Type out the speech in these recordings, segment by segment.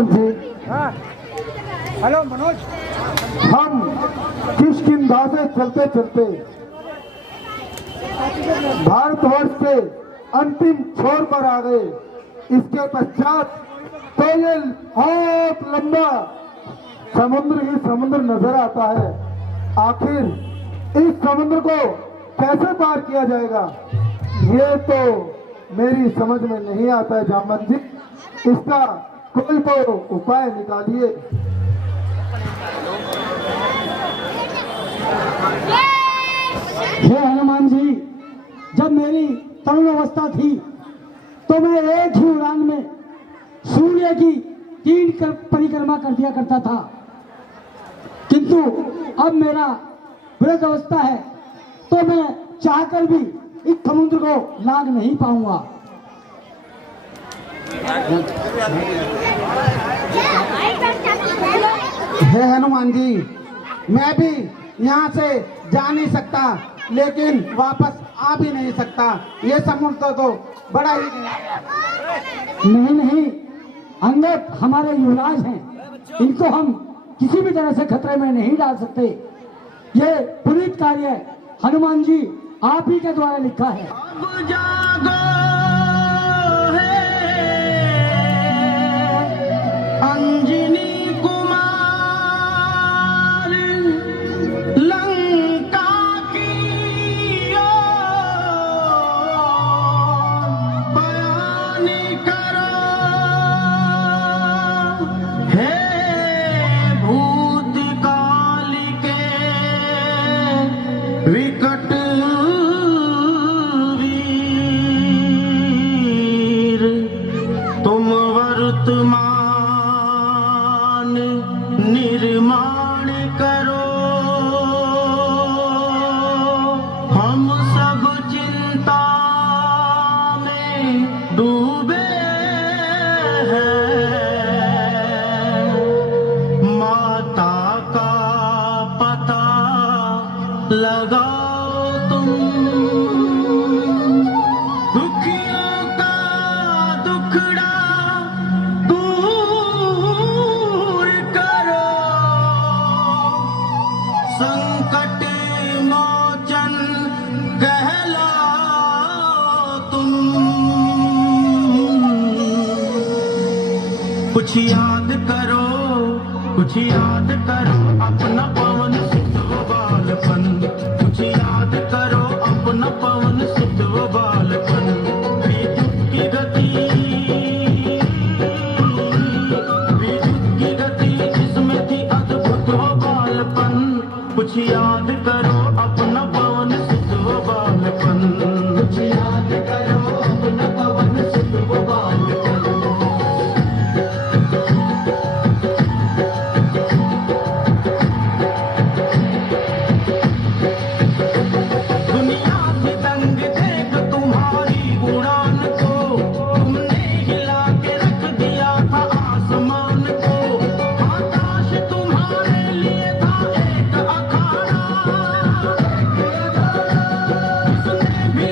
जी hello Manoj. हम किष्किंधा से चलते चलते भारतवर्ष के अंतिम छोर पर आ गए। इसके पश्चात तो ये बहुत लंबा समुद्र ही समुद्र नजर आता है। आखिर इस समुद्र को कैसे पार किया जाएगा, ये तो मेरी समझ में नहीं आता है जामवंत जी। इसका कोई तो उपाय निकालिए। हे हनुमान जी, जब मेरी तरुण अवस्था थी तो मैं एक ही उड़ान में सूर्य की 3 परिक्रमा कर दिया करता था, किंतु अब मेरा वृद्ध अवस्था है तो मैं चाहकर भी इस समुद्र को लांघ नहीं पाऊंगा। हे हनुमान जी, मैं भी यहाँ से जा नहीं सकता, लेकिन वापस आ भी नहीं सकता। ये समुद्र तो बड़ा ही नहीं, अंगद हमारे युवराज हैं, इनको हम किसी भी तरह से खतरे में नहीं डाल सकते। ये पुनीत कार्य हनुमान जी आप ही के द्वारा लिखा है। अब जागो है अंजनी कुमार, लंका की ओर बयान करो। हे भूतकाल के विकट वीर, तुम वर्तमान निर्माण करो। हम सब चिंता में डूबे हैं, माता का पता लगाओ तुम। दुखियों का दुखड़ा दूर करो, संकट मोचन कहलाओ तुम। कुछ याद करो, कुछ याद करो अपना पवन सुत वो बालपन। कुछ याद करो अपना पवन सुत वो बालपन। विद्युत की गति, विद्युत की गति जिसमें थी अद्भुत वो बालपन। कुछ याद करो अपना पवन सुत वो बालपन। कुछ याद करो अपना पवन सुत वो बालपन। दुनिया की दंग देख तुम्हारी उड़ान को, तुमने हिला के रख दिया था आसमान को। आकाश तुम्हारे लिए था एक अखाड़ा, उसने भी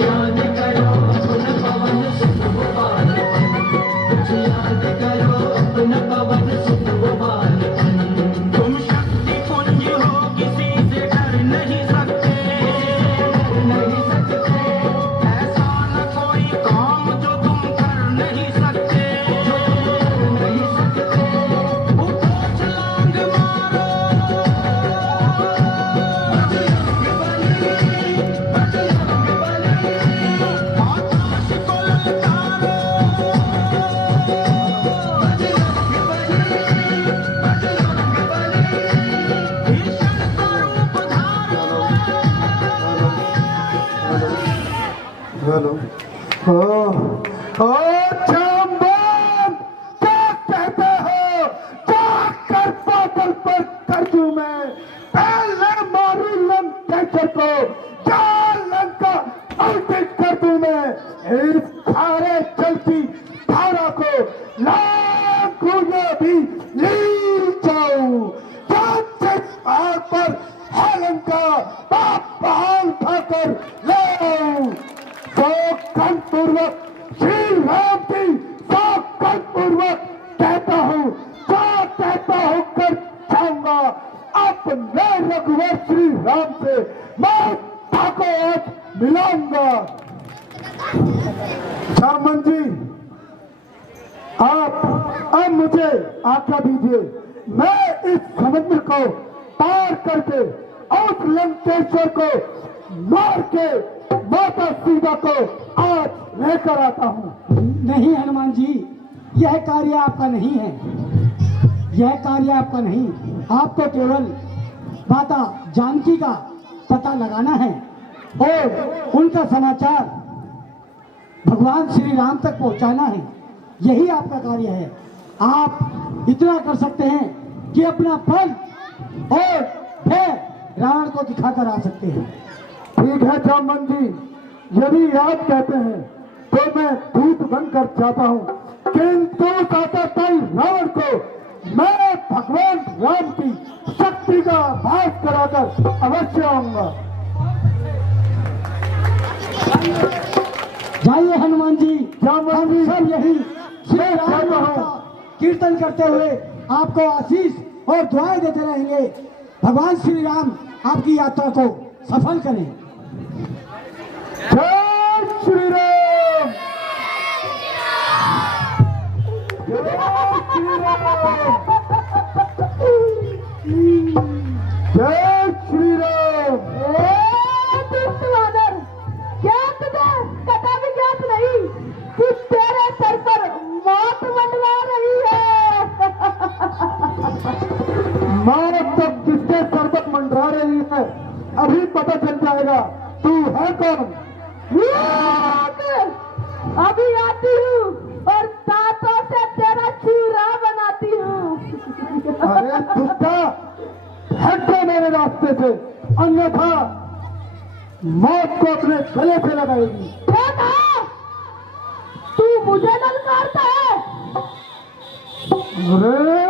याद करो अपना पवन सुत वो बालपन, कुछ याद करो अपना पवन सुत वो बालपन। तुम शक्ति पुंज हो किसी से डर नहीं सकते, नहीं सकते। ऐसा न कोई काम जो तुम कर नहीं सकते, नहीं सकते। उठो छलांग मारो, आकाश को ललकारो, भीषण स्वरूप धारो। हेलो। ओ जाम्बान, क्या कहते हो? जाकर बादल पर कर दूं मैं, पहले मारू लंकेश्वर को, क्या लंका उल्टी कर दूं मैं। इस खारे जल की धारा को लाखों भी लील जाऊं, जिस पहाड़ पर है लंका पहाड़ उठाकर ले आऊं। सौगंध पूर्वक श्री राम की सौगंध पूर्वक कहता हूँ, क्या कहता हूँ कर जाऊंगा अपने रघुवर श्री राम से मैं को आज मिलाऊंगा। जामन जी, आप अब मुझे आज्ञा दीजिए, मैं इस समुद्र को पार करके उस लंकेश्वर को मार के माता सीता को आज लेकर आता हूँ। नहीं हनुमान जी, यह कार्य आपका नहीं है, यह कार्य आपका नहीं। आपको केवल माता जानकी का पता लगाना है और उनका समाचार भगवान श्री राम तक पहुंचाना है, यही आपका कार्य है। आप इतना कर सकते हैं कि अपना फल और भय रावण को दिखाकर आ सकते हैं। ठीक है जामन जी, यदि आप कहते हैं तो मैं दूत बनकर जाता हूँ, किंतु तातापाई रावण को मैं भगवान राम की शक्ति का भास कराकर अवश्य आऊंगा। जाइए हनुमान जी, जामन जी, सब यही श्री राम का कीर्तन करते हुए आपको आशीष और दुआएं देते रहेंगे। भगवान श्री राम आपकी यात्रा को सफल करें। जय श्री राम, जय श्री राम, जय श्री राम। क्या तुझे कथा भी ज्ञात नहीं कि तेरे सर पर मौत मंडरा रही है? मौत तक किसके सर पर मंडरा रही है अभी पता चल जाएगा। तू है कौन? अभी आती हूँ और दांतों से तेरा चूरा बनाती हूँ। अरे दुष्टा, हट जा मेरे रास्ते से, अन्यथा मौत को अपने गले से लगाएगी। क्या कहा? तू मुझे ललकारता है? अरे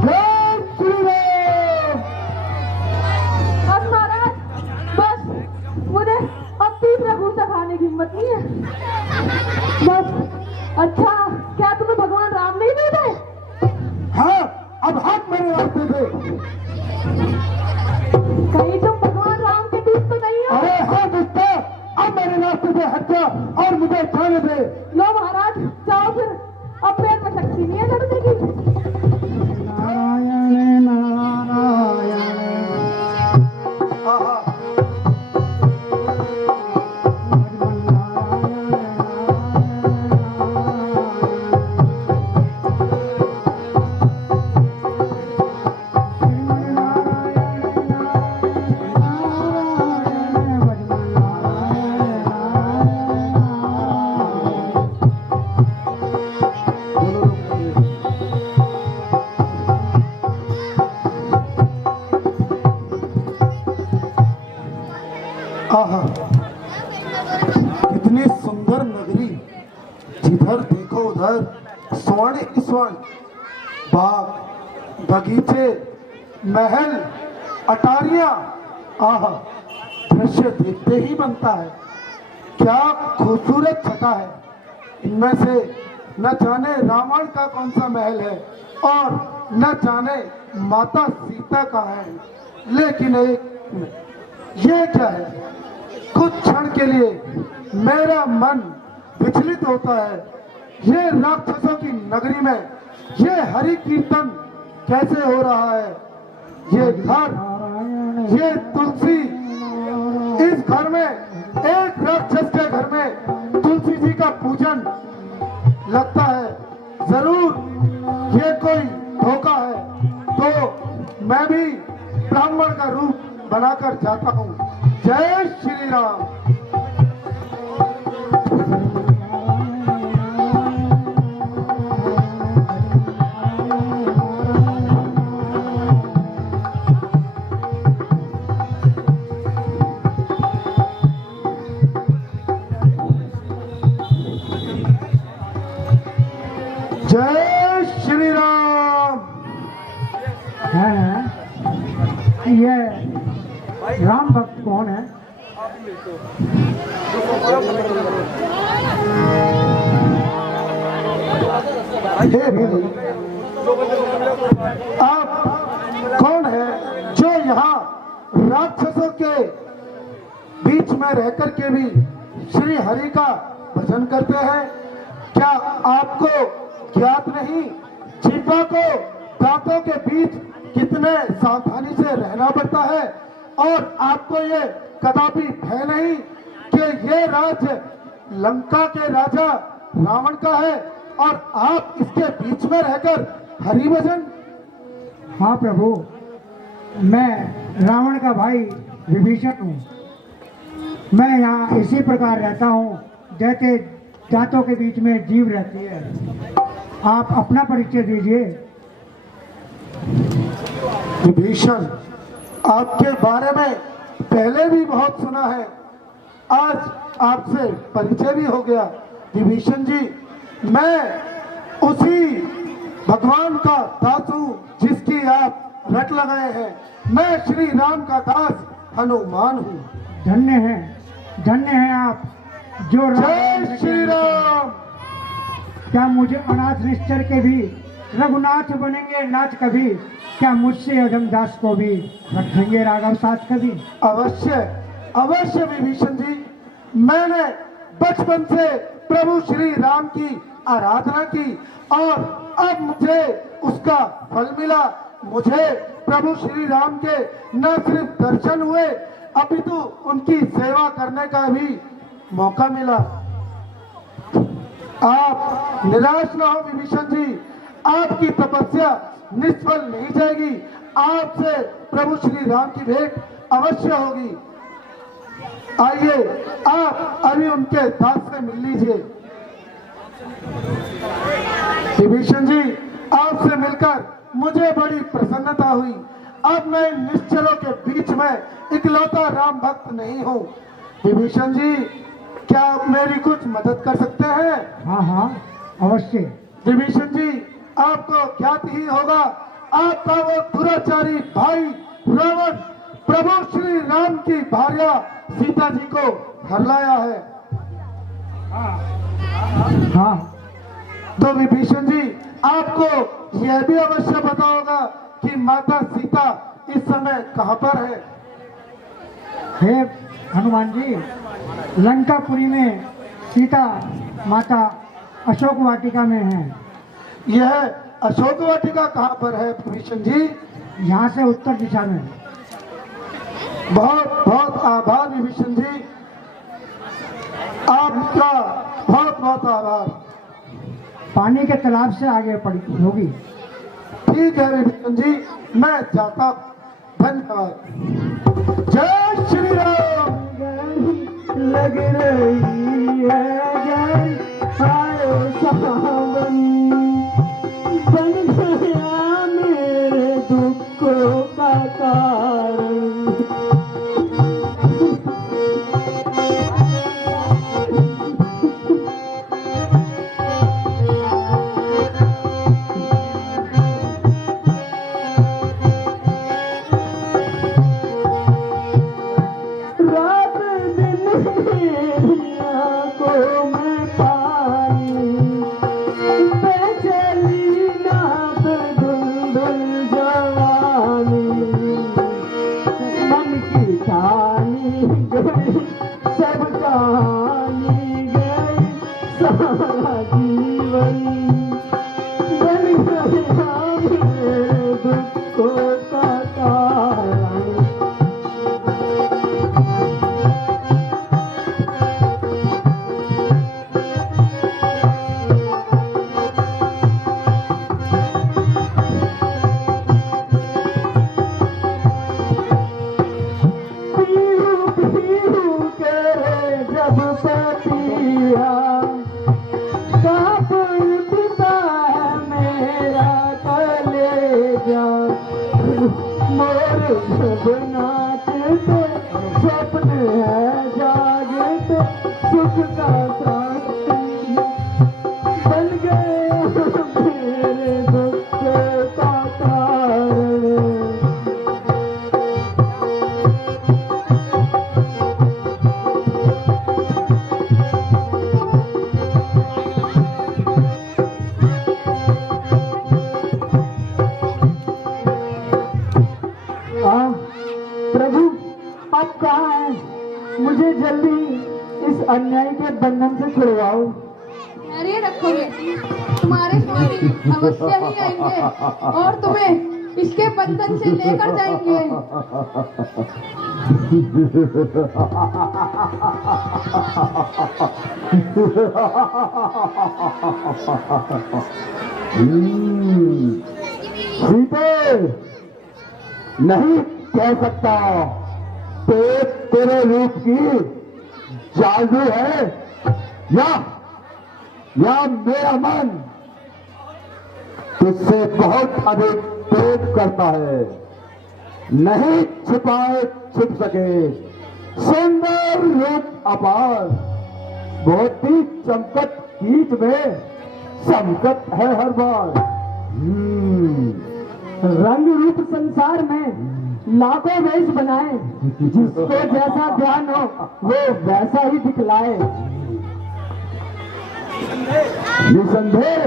जय श्री राम। अब महाराज, बस मुझे अब भी प्रभु से खाने की हिम्मत नहीं है। बस। अच्छा, क्या तुम्हें भगवान राम नहीं मिलते? हाँ, अब हट मेरे रास्ते से। कहीं तुम भगवान राम के दूत तो नहीं हो? अरे हाँ दुष्टा, अब मेरे रास्ते से हट जा और मुझे जाने दे। लो महाराज, जाओ फिर, अब पैर में शक्ति नहीं है लड़ने की। नारायण नारायण। आहा, आहा, कितनी सुंदर नगरी, जिधर देखो उधर स्वर्ण ही स्वर्ण। बाग बगीचे महल अटारियां, आह दृश्य देखते ही बनता है। क्या खूबसूरत छटा है। इनमें से न जाने रावण का कौन सा महल है और न जाने माता सीता का है, लेकिन एक ये क्या है। कुछ क्षण के लिए मेरा मन विचलित होता है। ये राक्षसों की नगरी में ये हरि कीर्तन कैसे हो रहा है। ये घर, ये तुलसी, इस घर में, एक राक्षस के घर में तुलसी जी का पूजन, लगता है जरूर ये कोई धोखा है। तो मैं भी ब्राह्मण का रूप बनाकर जाता हूँ। जय श्री राम। जय श्री राम। है ये राम भक्त कौन है? हे भाई, आप कौन है जो यहाँ राक्षसों के बीच में रहकर के भी श्री हरि का भजन करते हैं? क्या आपको ज्ञात नहीं जीवा को दांतों के बीच कितने सावधानी से रहना पड़ता है, और आपको ये कदापि भय नहीं कि ये राज्य लंका के राजा रावण का है और आप इसके बीच में रहकर हरि भजन? हाँ प्रभु, मैं रावण का भाई विभीषण हूँ। मैं यहाँ इसी प्रकार रहता हूँ जैसे दांतों के बीच में जीव रहती है। आप अपना परिचय दीजिए। विभीषण, आपके बारे में पहले भी बहुत सुना है, आज आपसे परिचय भी हो गया। विभीषण जी, मैं उसी भगवान का दास हूँ जिसकी आप रट लगाए हैं। मैं श्री राम का दास हनुमान हूँ। धन्य है आप जो जय श्री राम। क्या मुझे अनाथ निश्चर के भी रघुनाथ बनेंगे नाथ कभी? क्या मुझसे अधम दास को भी रखेंगे राघव साथ कभी? अवश्य अवश्य विभीषण जी, मैंने बचपन से प्रभु श्री राम की आराधना की और अब मुझे उसका फल मिला। मुझे प्रभु श्री राम के न सिर्फ दर्शन हुए अपितु उनकी सेवा करने का भी मौका मिला। आप निराश न हो विभीषण जी, आपकी तपस्या निष्फल नहीं जाएगी। आपसे प्रभु श्री राम की भेंट अवश्य होगी। आइए, आप अभी उनके दास से मिल लीजिए। विभीषण जी, आपसे मिलकर मुझे बड़ी प्रसन्नता हुई। अब मैं इन निश्चरों के बीच में इकलौता राम भक्त नहीं हूँ। विभीषण जी, क्या आप मेरी कुछ मदद कर सकते हैं? हाँ हाँ अवश्य। विभीषण जी, आपको ज्ञात ही होगा, आपका वो दुराचारी भाई रावण प्रभु श्री राम की भार्या सीता जी को हर लाया है। हाँ, तो विभीषण जी, आपको यह भी अवश्य पता होगा कि माता सीता इस समय कहाँ पर है? हे हनुमान जी, लंकापुरी में सीता माता अशोक वाटिका में है। यह अशोक वाटिका कहाँ पर है विभीषण जी? यहाँ से उत्तर दिशा में। बहुत बहुत आभार विभीषण जी, आपका बहुत बहुत आभार। पानी के तालाब से आगे पड़ी होगी। ठीक है विभीषण जी, मैं जाता हूं। धन्यवाद। जय श्री राम। लग रही है जय आयो सावन, बन गया मेरे दुखों का कारण। गया मेरे दुखों का कारण। पीहू के जब पतिया कांप उठता है मेरा कलेजा। मोर जब नाचते स्वप्न है जागते सुख का साथी बन गया मेरे दुख का कारण। प्रभु आप कहाँ हैं? मुझे जल्दी इस अन्याय के बंधन से छुड़वाओ। अरे रखोगे, तुम्हारे स्वामी अवश्य ही आएंगे और तुम्हें इसके बंधन से लेकर जाएंगे। सीते नहीं कह सकता, तेरे रूप की जादू है या मेरा मन तुझसे बहुत अधिक प्रेम करता है। नहीं छिपाए छिप सके सुंदर रूप अपार, बहुत ही चमकत कीट में चमकत है हर बार। रंग रूप संसार में लाखों वेश बनाए, जिसको जैसा ध्यान हो वो वैसा ही दिखलाए। निसंदेह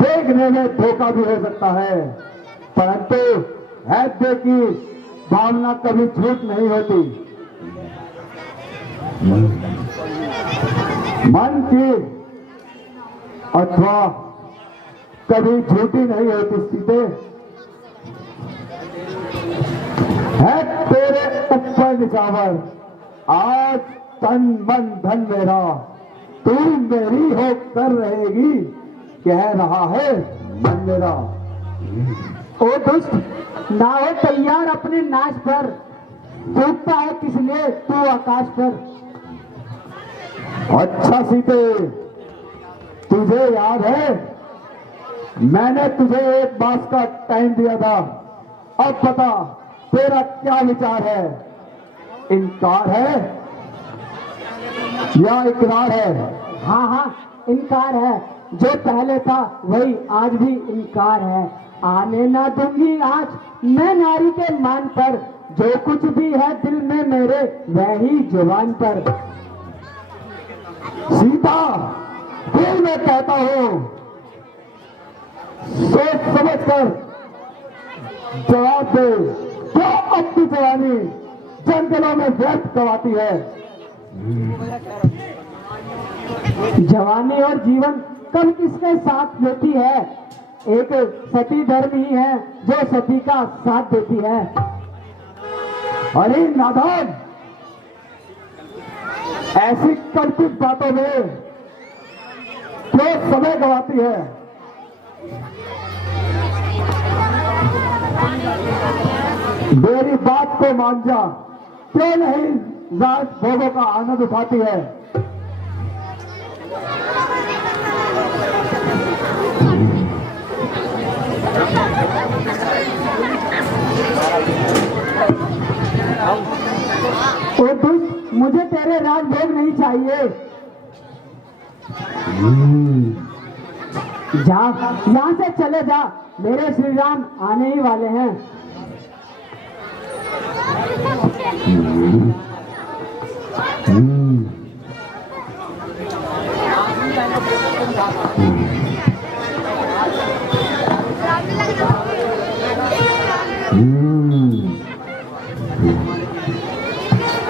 देखने में धोखा भी हो सकता है, परंतु हैदे की भावना कभी झूठ नहीं होती। मन की अथवा कभी झूठी नहीं होती सीते। है तेरे ऊपर निछावर आज तन मन धन मेरा, तू मेरी हो कर रहेगी कह रहा है मन मेरा। ओ दुष्ट ना हो तैयार अपने नाश पर, टूटता है किस लिए तू आकाश पर। अच्छा सीते तुझे याद है मैंने तुझे एक बात का टाइम दिया था, अब बता तेरा क्या विचार है? इनकार है या इकरार है? हाँ हाँ इनकार है, जो पहले था वही आज भी इनकार है। आने ना दूंगी आज मैं नारी के मान पर, जो कुछ भी है दिल में मेरे वही जुबान पर। सीता फिर मैं कहता हूं सोच समझ कर जवाब दे, क्या अपनी जवानी जंगलों में व्यर्थ गवाती है? जवानी और जीवन कब किसके साथ देती है? एक सती धर्म ही है जो सती का साथ देती है। अरे नादान, ऐसी कल्पित बातों में क्यों समय गवाती है? मेरी बात को मान जा, क्यों नहीं राज भोगों का आनंद उठाती है? ओ दुष्ट मुझे तेरे राज भोग नहीं चाहिए। जा यहाँ से चले जा, मेरे श्री राम आने ही वाले हैं।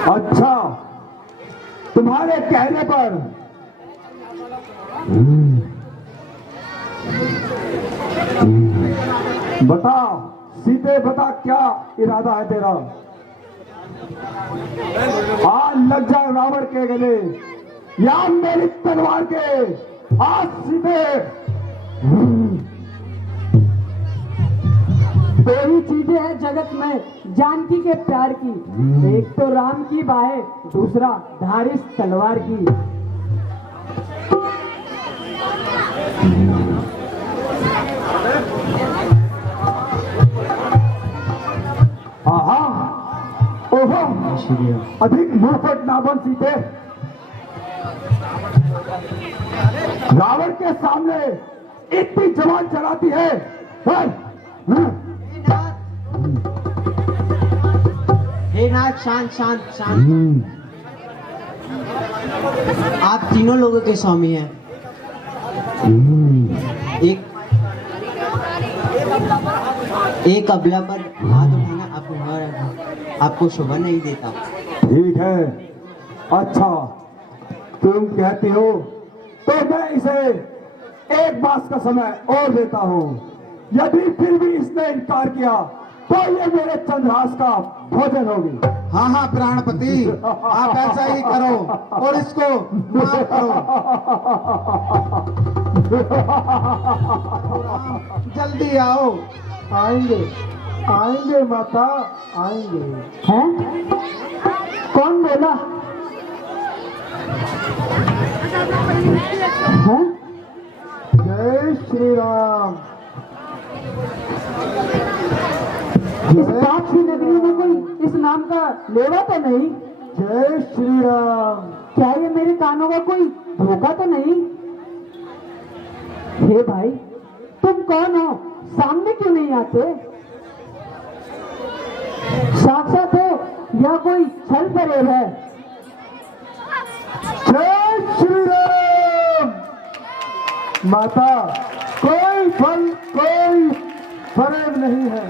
अच्छा, तुम्हारे कहने पर बता सीधे बता, क्या इरादा है तेरा? आज लग जाए रावण के गले या मेरी तलवार के। आज सीधे। दो ही चीजें हैं जगत में जानकी के प्यार की, एक तो राम की बाहें, दूसरा धार इस तलवार की। आहा, ओहो, अधिक मुंहफट ना बन सीते। रावण के सामने इतनी जवान चलाती है। हे नाथ, शांत शांत शांत। आप तीनों लोगों के स्वामी हैं। एक अबला पर हाथ उठाना आपको शोभा नहीं देता। ठीक है, अच्छा तुम कहती हो तो मैं इसे एक मास का समय और देता हूँ। यदि फिर भी इसने इनकार किया तो ये मेरे चंद्रहास का भोजन होगी। हाँ हाँ प्राणपति, आप ऐसा ही करो और इसको माफ करो। जल्दी आओ। आएंगे आएंगे माता, आएंगे। हैं? कौन बोला? हैं? जय श्री राम। इस काक्षी नगरी में कोई इस नाम का लेवा तो नहीं? जय श्री राम। क्या ये मेरे कानों का कोई धोखा तो नहीं? हे भाई, तुम कौन हो? सामने क्यों नहीं आते? साक्षात हो या कोई छल फरेब है? जय श्री राम। माता, कोई फल कोई फरेब नहीं है।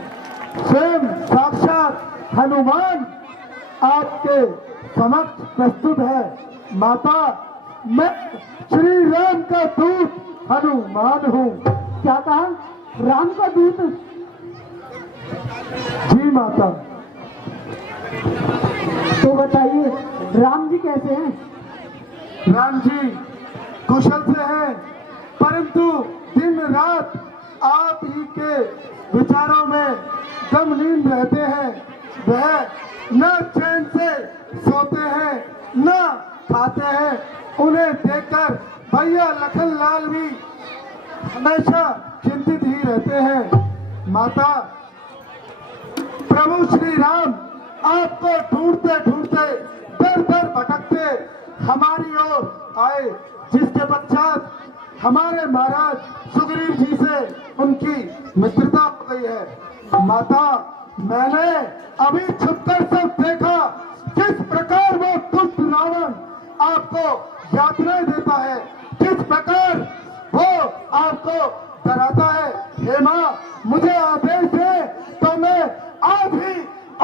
स्वयं साक्षात हनुमान आपके समक्ष प्रस्तुत है। माता, मैं श्री राम का दूत हनुमान हूँ। क्या कहा? राम का दूत? जी माता। तो बताइए, राम जी कैसे हैं? राम जी कुशल से हैं, परंतु दिन रात आप ही के विचारों में गमलीन रहते हैं। वह न चैन से सोते हैं न खाते हैं। उन्हें देखकर भैया लखन लाल भी हमेशा चिंतित ही रहते हैं। माता, प्रभु श्री राम आपको ढूंढते ढूंढते दर दर भटकते हमारी ओर आए, जिसके पश्चात हमारे महाराज सुग्रीव जी से उनकी मित्रता हो गई है। माता, मैंने अभी छुपकर सब देखा किस प्रकार वो दुष्ट रावण आपको यातनाएं देता है, किस प्रकार वो आपको डराता है। हे माँ, मुझे आदेश है तो मैं आज ही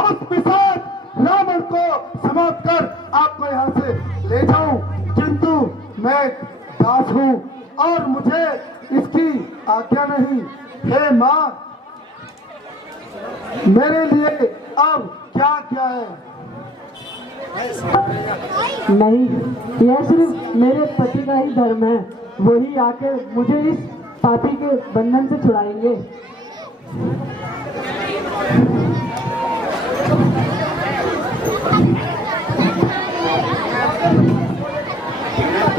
उस पिशाच रावण को समाप्त कर आपको यहाँ से ले जाऊं, किंतु मैं दास हूँ और मुझे इसकी आज्ञा नहीं। हे माँ, मेरे लिए अब क्या क्या है? नहीं, यह सिर्फ मेरे पति का ही धर्म है। वही आकर मुझे इस पापी के बंधन से छुड़ाएंगे।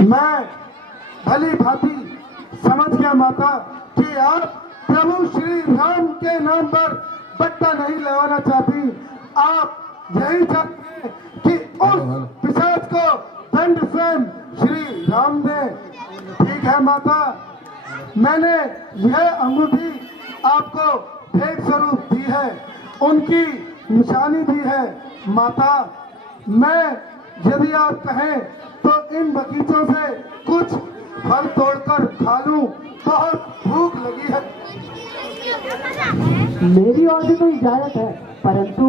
मैं भली भांति समझ गया माता कि आप प्रभु श्री राम के नाम पर बट्टा नहीं लगाना चाहती। आप यही चाहते कि उस पिशाच को दंड स्वयं श्री राम दे। ठीक है माता, मैंने यह अंगूठी आपको भेंट स्वरूप दी है, उनकी निशानी भी है। माता, मैं यदि आप कहें तो इन बगीचों से कुछ फल तोड़कर खा लूं, बहुत भूख लगी है। मेरी ओर से तो इजाजत है, परंतु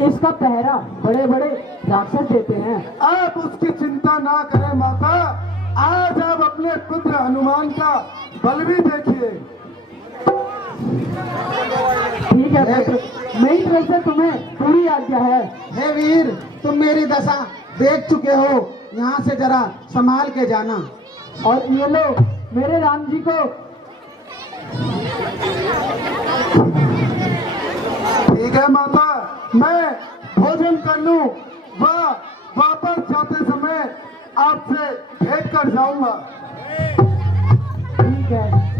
इसका पहरा बड़े बड़े राक्षस देते हैं। आप उसकी चिंता ना करें माता, आज आप अपने पुत्र हनुमान का बल भी देखिए। ठीक है पुत्र, मेरी तरफ से तुम्हें पूरी आज्ञा है। हे वीर, तुम मेरी दशा देख चुके हो, यहाँ से जरा संभाल के जाना। और ये लो मेरे राम जी को। ठीक है माता, मैं भोजन कर लूं, वह वापस जाते समय आपसे भेंट कर जाऊंगा। ठीक है।